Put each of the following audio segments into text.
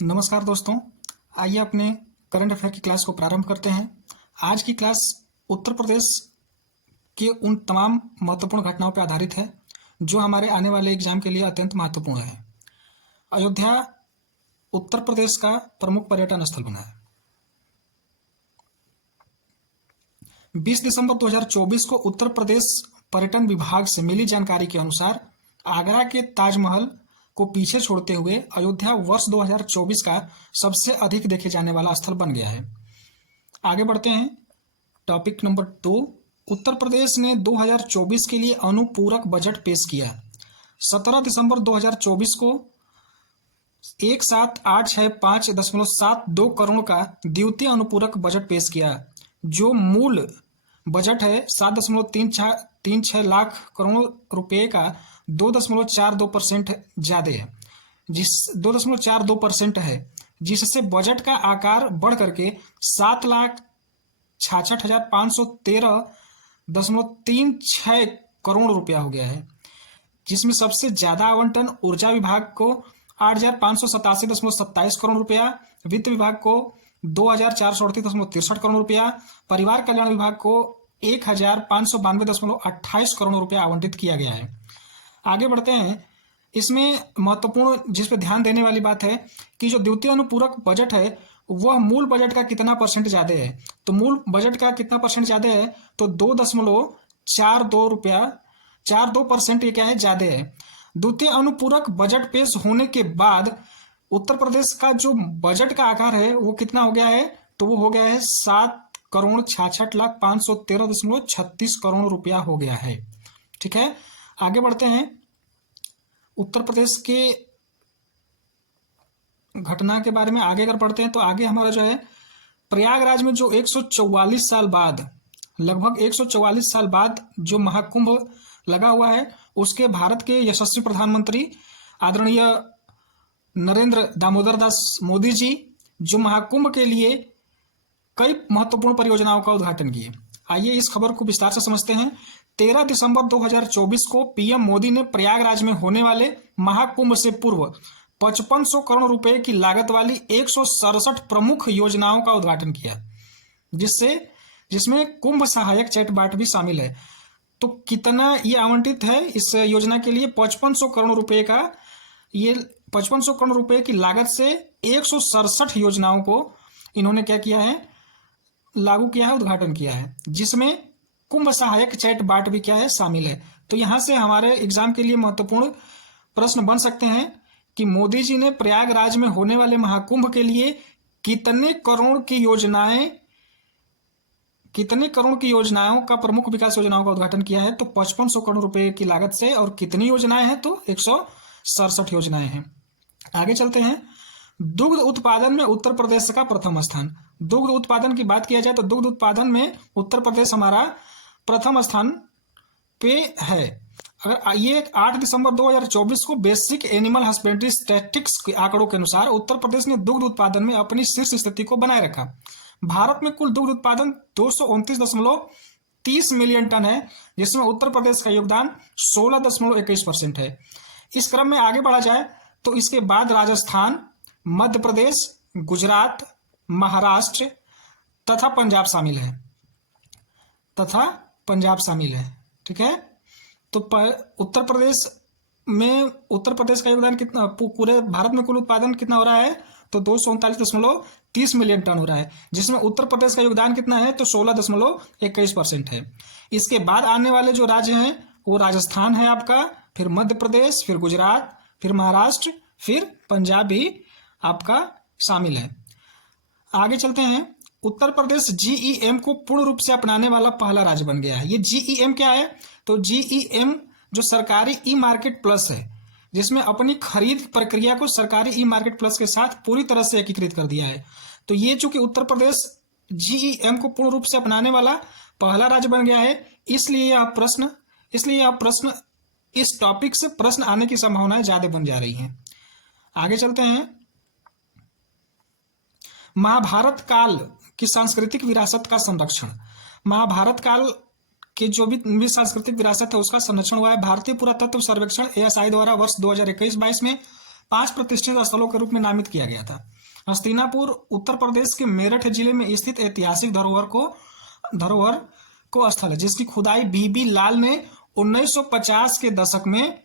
नमस्कार दोस्तों, आइए अपने करंट अफेयर की क्लास को प्रारंभ करते हैं। आज की क्लास उत्तर प्रदेश के उन तमाम महत्वपूर्ण घटनाओं पर आधारित है जो हमारे आने वाले एग्जाम के लिए अत्यंत महत्वपूर्ण है। अयोध्या उत्तर प्रदेश का प्रमुख पर्यटन स्थल बना है। 20 दिसंबर 2024 को उत्तर प्रदेश पर्यटन विभाग से मिली जानकारी के अनुसार आगरा के ताजमहल को पीछे छोड़ते हुए अयोध्या वर्ष 2024 का सबसे अधिक देखे जाने वाला स्थल बन गया है। आगे बढ़ते हैं। टॉपिक नंबर 2, उत्तर प्रदेश ने 2024 के लिए अनुपूरक बजट पेश किया। 17 दिसंबर 2024 को 17865.72 करोड़ का द्वितीय अनुपूरक बजट पेश किया, जो मूल बजट है 7.36 लाख करोड़ रुपए का 2.42% ज़्यादा है, 2.42% है, जिससे बजट का आकार बढ़ करके 7,66,513.36 करोड़ रुपया हो गया है, जिसमें सबसे ज़्यादा आवंटन ऊर्जा विभाग को 8,587.27 करोड़ रुपया, वित्त विभाग को 2,438.63 करोड़ रुपया, परिवार कल्याण विभाग को 1,592.28 करोड़ रुपया आवंटित किया गया है। आगे बढ़ते हैं। इसमें महत्वपूर्ण जिस पर ध्यान देने वाली बात है कि जो द्वितीय अनुपूरक बजट है वह मूल बजट का कितना परसेंट ज़्यादा है। तो मूल बजट का कितना परसेंट ज़्यादा है, तो 2.42% ये क्या है, ज़्यादा है। द्वितीय अनुपूरक बजट पेश होने के बाद उत्तर प्रदेश का जो बजट का आकार है वो कितना हो गया है, तो वो हो गया है 7,66,513.36 करोड़ रुपया हो गया है। ठीक है, आगे बढ़ते हैं। उत्तर प्रदेश के घटना के बारे में आगे अगर पढ़ते हैं तो आगे हमारा जो है प्रयागराज में जो 144 साल बाद, लगभग 144 साल बाद जो महाकुंभ लगा हुआ है, उसके भारत के यशस्वी प्रधानमंत्री आदरणीय नरेंद्र दामोदर दास मोदी जी जो महाकुंभ के लिए कई महत्वपूर्ण परियोजनाओं का उद्घाटन किए। आइए इस खबर को विस्तार से समझते हैं। 13 दिसंबर 2024 को पीएम मोदी ने प्रयागराज में होने वाले महाकुंभ से पूर्व 5500 करोड़ रुपए की लागत वाली 167 प्रमुख योजनाओं का उद्घाटन किया, जिसमें कुंभ सहायक चैटबॉट भी शामिल है। तो कितना ये आवंटित है इस योजना के लिए, 5500 करोड़ रुपए का, ये 5500 करोड़ रुपए की लागत से 167 योजनाओं को इन्होंने क्या किया है, लागू किया है, उद्घाटन किया है, जिसमें कुंभ सहायक चैटबॉट भी क्या है, शामिल है। तो यहां से हमारे एग्जाम के लिए महत्वपूर्ण प्रश्न बन सकते हैं कि मोदी जी ने प्रयागराज में होने वाले महाकुंभ के लिए कितने करोड़ की योजनाओं का, प्रमुख विकास योजनाओं का उद्घाटन किया है। तो 5500 करोड़ रुपए की लागत से, और कितनी योजनाएं हैं, तो 167 योजनाएं हैं। आगे चलते हैं। दुग्ध उत्पादन में उत्तर प्रदेश का प्रथम स्थान। दुग्ध उत्पादन की बात किया जाए तो दुग्ध उत्पादन में उत्तर प्रदेश हमारा प्रथम स्थान पे है। अगर ये 8 दिसंबर 2024 को बेसिक एनिमल हस्बेंड्री स्टैटिस्टिक्स के आंकड़ों के अनुसार उत्तर प्रदेश ने दुग्ध उत्पादन में अपनी शीर्ष स्थिति को बनाए रखा। भारत में कुल दुग्ध उत्पादन 229.30 मिलियन टन है, जिसमें उत्तर प्रदेश का योगदान 16.21% है। इस क्रम में आगे बढ़ा जाए तो इसके बाद राजस्थान, मध्य प्रदेश, गुजरात, महाराष्ट्र तथा पंजाब शामिल है। ठीक है, तो उत्तर प्रदेश का योगदान कितना, पूरे भारत में कुल उत्पादन कितना हो रहा है, तो 239.30 मिलियन टन हो रहा है, जिसमें उत्तर प्रदेश का योगदान कितना है, तो 16.21% है। इसके बाद आने वाले जो राज्य हैं वो राजस्थान है आपका, फिर मध्य प्रदेश, फिर गुजरात, फिर महाराष्ट्र, फिर पंजाब भी आपका शामिल है। आगे चलते हैं। उत्तर प्रदेश जीईएम को पूर्ण रूप से अपनाने वाला पहला राज्य बन गया है। ये जीईएम क्या है, तो जीईएम जो सरकारी ई मार्केट प्लस है, जिसमें अपनी खरीद प्रक्रिया को सरकारी ई मार्केट प्लस के साथ पूरी तरह से एकीकृत कर दिया है। तो ये चूंकि उत्तर प्रदेश जीईएम को पूर्ण रूप से अपनाने वाला पहला राज्य बन गया है, इसलिए यह प्रश्न इस टॉपिक से प्रश्न आने की संभावनाएं ज्यादा बन जा रही हैं। आगे चलते हैं। महाभारत काल की सांस्कृतिक विरासत का संरक्षण। महाभारत काल की जो भी सांस्कृतिक विरासत है उसका संरक्षण हुआ है। भारतीय पुरातत्व सर्वेक्षण ASI द्वारा वर्ष 2021-22 में 5 प्रतिष्ठित स्थलों के रूप में नामित किया गया था। हस्तिनापुर उत्तर प्रदेश के मेरठ जिले में स्थित ऐतिहासिक धरोहर को स्थल है, जिसकी खुदाई बीबी लाल ने 1950 के दशक में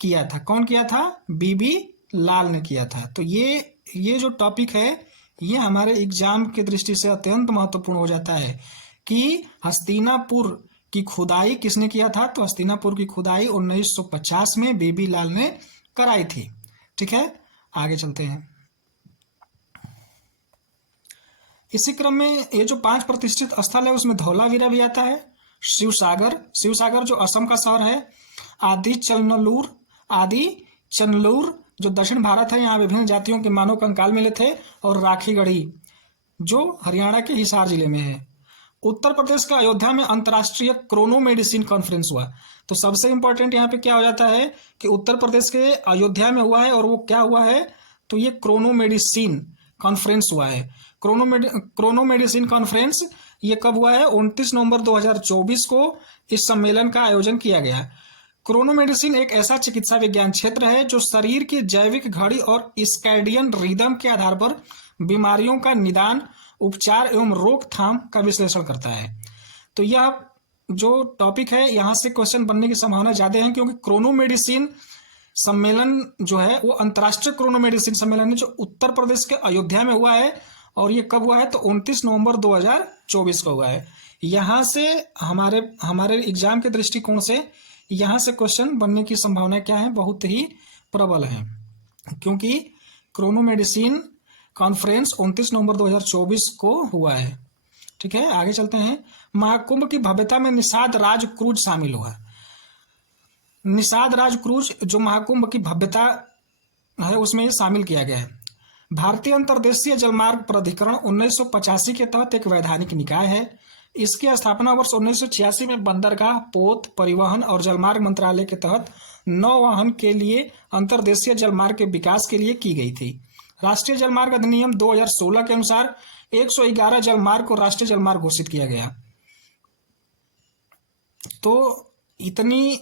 किया था। कौन किया था? बीबी लाल ने किया था। तो ये जो टॉपिक है ये हमारे एग्जाम के दृष्टि से अत्यंत महत्वपूर्ण हो जाता है कि हस्तिनापुर की खुदाई किसने किया था। तो हस्तिनापुर की खुदाई 1950 में बीबी लाल ने कराई थी। ठीक है, आगे चलते हैं। इसी क्रम में ये जो 5 प्रतिष्ठित स्थल है उसमें धौलावीरा भी आता है, शिवसागर जो असम का शहर है, आदि चंदलूर जो दक्षिण भारत है, यहाँ विभिन्न जातियों के मानव कंकाल मिले थे, और राखीगढ़ी जो हरियाणा के हिसार जिले में है। उत्तर प्रदेश का अयोध्या में अंतर्राष्ट्रीय क्रोनो मेडिसिन कॉन्फ्रेंस हुआ। तो सबसे इंपॉर्टेंट यहाँ पे क्या हो जाता है कि उत्तर प्रदेश के अयोध्या में हुआ है, और वो क्या हुआ है? तो ये क्रोनो मेडिसिन कॉन्फ्रेंस हुआ है। क्रोनो मेडिसिन कॉन्फ्रेंस ये कब हुआ है? 29 नवंबर 2024 को इस सम्मेलन का आयोजन किया गया। क्रोनो मेडिसिन एक ऐसा चिकित्सा विज्ञान क्षेत्र है जो शरीर की जैविक घड़ी और स्कैडियन रिदम के आधार पर बीमारियों का निदान, उपचार एवं रोकथाम का विश्लेषण करता है। तो यह जो टॉपिक है यहाँ से क्वेश्चन बनने की संभावना ज्यादा है, क्योंकि क्रोनो मेडिसिन सम्मेलन जो है वो अंतर्राष्ट्रीय क्रोनो मेडिसिन सम्मेलन है जो उत्तर प्रदेश के अयोध्या में हुआ है, और ये कब हुआ है? तो 29 नवंबर 2024 को हुआ है। यहाँ से हमारे एग्जाम के दृष्टिकोण से यहाँ से क्वेश्चन बनने की संभावना क्या है? बहुत ही प्रबल है, क्योंकि क्रोनो मेडिसिन कॉन्फ्रेंस 29 नवंबर 2024 को हुआ है। ठीक है, आगे चलते हैं। महाकुंभ की भव्यता में निषाद राज क्रूज शामिल हुआ। निषाद राज क्रूज जो महाकुंभ की भव्यता है उसमें शामिल किया गया है। भारतीय अंतर्देशीय जलमार्ग प्राधिकरण 1985 के तहत एक वैधानिक निकाय है। इसकी स्थापना वर्ष 1986 में बंदरगाह, पोत, परिवहन और जलमार्ग मंत्रालय के तहत नौवहन के लिए अंतर्देशीय जलमार्ग के विकास के लिए की गई थी। राष्ट्रीय जलमार्ग अधिनियम 2016 के अनुसार 111 जलमार्ग को राष्ट्रीय जलमार्ग घोषित किया गया। तो इतनी